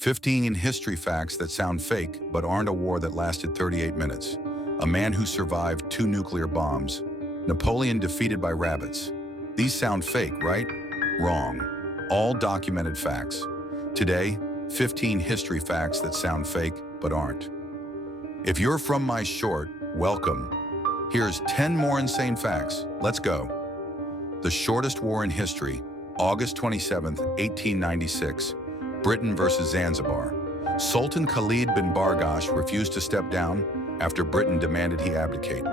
15 history facts that sound fake but aren't a war that lasted 38 minutes. A man who survived 2 nuclear bombs. Napoleon defeated by rabbits. These sound fake, right? Wrong. All documented facts. Today, 15 history facts that sound fake but aren't. If you're from my short, welcome. Here's 10 more insane facts. Let's go. The shortest war in history, August 27, 1896. Britain versus Zanzibar. Sultan Khalid bin Bargash refused to step down after Britain demanded he abdicate.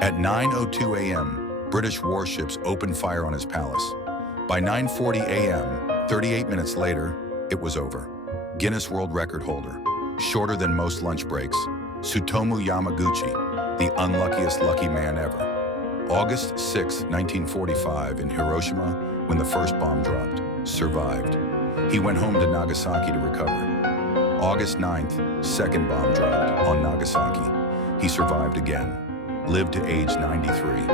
At 9:02 a.m., British warships opened fire on his palace. By 9:40 a.m., 38 minutes later, it was over. Guinness World Record holder, shorter than most lunch breaks, Tsutomu Yamaguchi, the unluckiest lucky man ever. August 6, 1945, in Hiroshima, when the first bomb dropped, survived. He went home to Nagasaki to recover. August 9th, second bomb dropped on Nagasaki. He survived again, lived to age 93.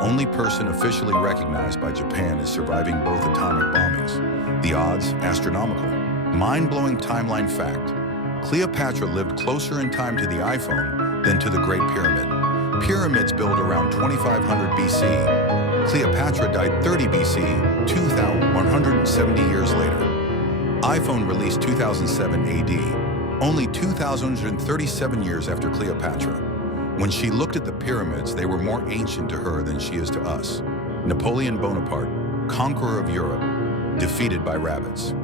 Only person officially recognized by Japan as surviving both atomic bombings. The odds, astronomical. Mind-blowing timeline fact. Cleopatra lived closer in time to the iPhone than to the Great Pyramid. Pyramids built around 2500 BC. Cleopatra died 30 BC, 2,170 years later. iPhone released 2007 AD, only 2,037 years after Cleopatra. When she looked at the pyramids, they were more ancient to her than she is to us. Napoleon Bonaparte, conqueror of Europe, defeated by rabbits.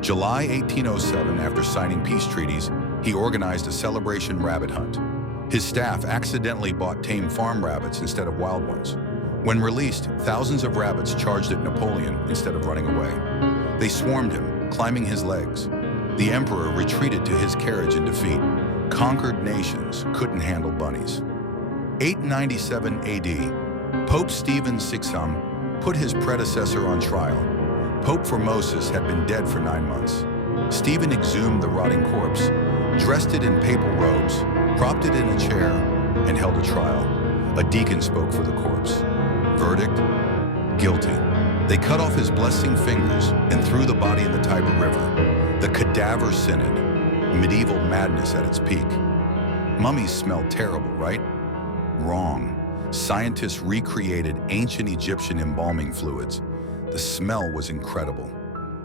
July 1807, after signing peace treaties, he organized a celebration rabbit hunt. His staff accidentally bought tame farm rabbits instead of wild ones. When released, thousands of rabbits charged at Napoleon instead of running away. They swarmed him, climbing his legs. The emperor retreated to his carriage in defeat. Conquered nations couldn't handle bunnies. 897 AD, Pope Stephen VI put his predecessor on trial. Pope Formosus had been dead for 9 months. Stephen exhumed the rotting corpse, dressed it in papal robes, propped it in a chair, and held a trial. A deacon spoke for the corpse. Verdict? Guilty. They cut off his blessing fingers and threw the body in the Tiber River. The Cadaver Synod. Medieval madness at its peak. Mummies smell terrible, right? Wrong. Scientists recreated ancient Egyptian embalming fluids. The smell was incredible.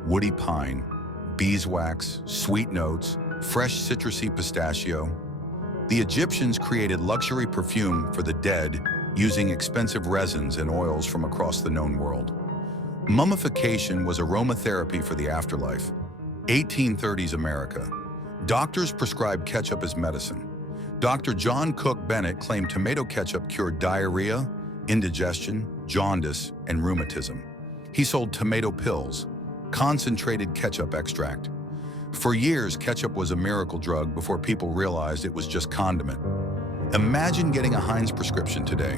Woody pine, beeswax, sweet notes, fresh citrusy pistachio. The Egyptians created luxury perfume for the dead using expensive resins and oils from across the known world. Mummification was aromatherapy for the afterlife. 1830s America. Doctors prescribed ketchup as medicine. Dr. John Cook Bennett claimed tomato ketchup cured diarrhea, indigestion, jaundice, and rheumatism. He sold tomato pills, concentrated ketchup extract. For years, ketchup was a miracle drug before people realized it was just condiment. Imagine getting a Heinz prescription today.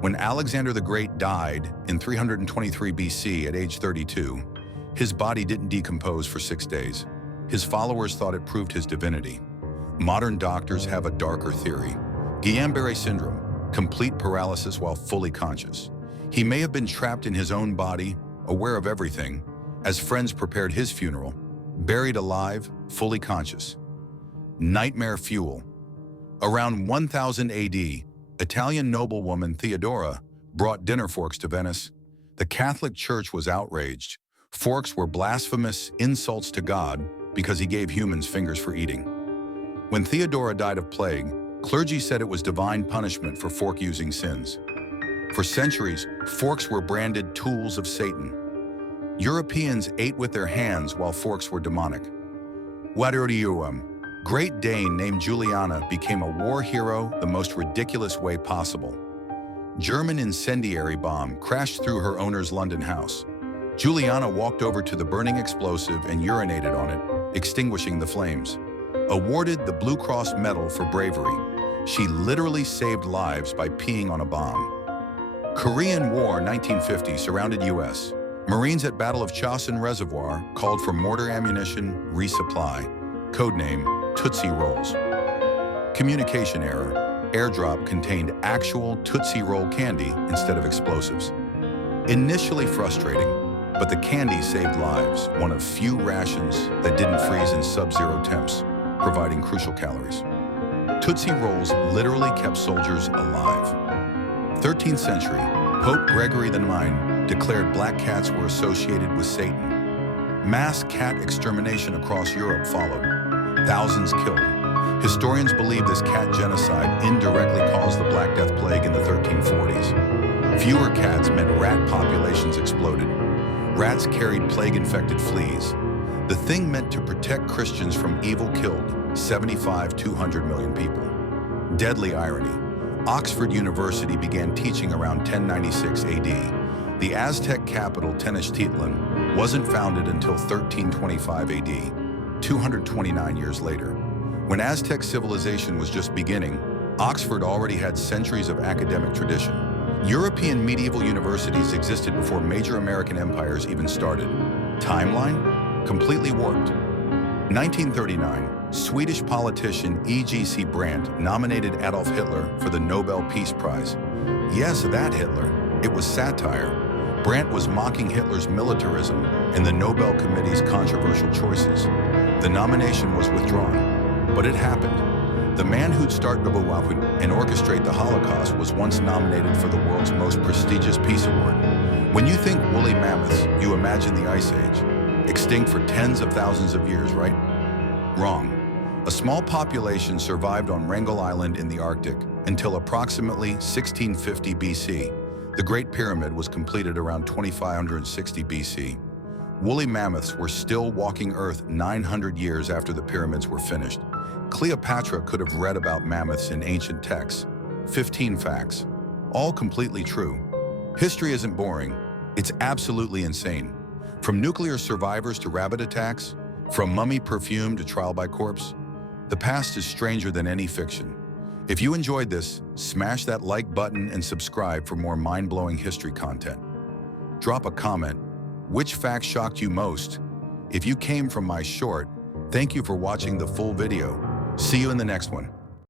When Alexander the Great died in 323 BC at age 32, his body didn't decompose for 6 days. His followers thought it proved his divinity. Modern doctors have a darker theory. Guillain-Barré syndrome, complete paralysis while fully conscious. He may have been trapped in his own body, aware of everything, as friends prepared his funeral, buried alive, fully conscious. Nightmare fuel. Around 1000 AD, Italian noblewoman Theodora brought dinner forks to Venice. The Catholic Church was outraged. Forks were blasphemous insults to God because he gave humans fingers for eating. When Theodora died of plague, clergy said it was divine punishment for fork-using sins. For centuries, forks were branded tools of Satan. Europeans ate with their hands while forks were demonic. Great Dane named Juliana became a war hero the most ridiculous way possible. German incendiary bomb crashed through her owner's London house. Juliana walked over to the burning explosive and urinated on it, extinguishing the flames. Awarded the Blue Cross Medal for bravery, she literally saved lives by peeing on a bomb. Korean War 1950 surrounded U.S. Marines at Battle of Chosin Reservoir called for mortar ammunition resupply, codename Tootsie Rolls. Communication error. Airdrop contained actual Tootsie Roll candy instead of explosives. Initially frustrating, But the candy saved lives, one of few rations that didn't freeze in sub-zero temps, providing crucial calories. Tootsie Rolls literally kept soldiers alive. 13th century, Pope Gregory IX declared black cats were associated with Satan. Mass cat extermination across Europe followed. Thousands killed. Historians believe this cat genocide indirectly caused the Black Death Plague in the 1340s. Fewer cats meant rat populations exploded. Rats carried plague-infected fleas. The thing meant to protect Christians from evil killed 75 to 100 million people. Deadly irony. Oxford University began teaching around 1096 AD. The Aztec capital Tenochtitlan wasn't founded until 1325 AD, 229 years later. When Aztec civilization was just beginning, Oxford already had centuries of academic tradition. European medieval universities existed before major American empires even started. Timeline? Completely warped. 1939, Swedish politician E.G.C. Brandt nominated Adolf Hitler for the Nobel Peace Prize. Yes, that Hitler. It was satire. Brandt was mocking Hitler's militarism and the Nobel Committee's controversial choices. The nomination was withdrawn, but it happened. The man who'd start ChurchWWII and orchestrate the Holocaust was once nominated for the world's most prestigious peace award. When you think woolly mammoths, you imagine the Ice Age, extinct for tens of thousands of years, right? Wrong. A small population survived on Wrangel Island in the Arctic until approximately 1650 BC. The Great Pyramid was completed around 2560 BC. Woolly mammoths were still walking Earth 900 years after the pyramids were finished. Cleopatra could have read about mammoths in ancient texts. 15 facts, all completely true. History isn't boring, it's absolutely insane. From nuclear survivors to rabbit attacks, from mummy perfume to trial by corpse, the past is stranger than any fiction. If you enjoyed this, smash that like button and subscribe for more mind-blowing history content. Drop a comment. Which fact shocked you most? If you came from my short, thank you for watching the full video. See you in the next one.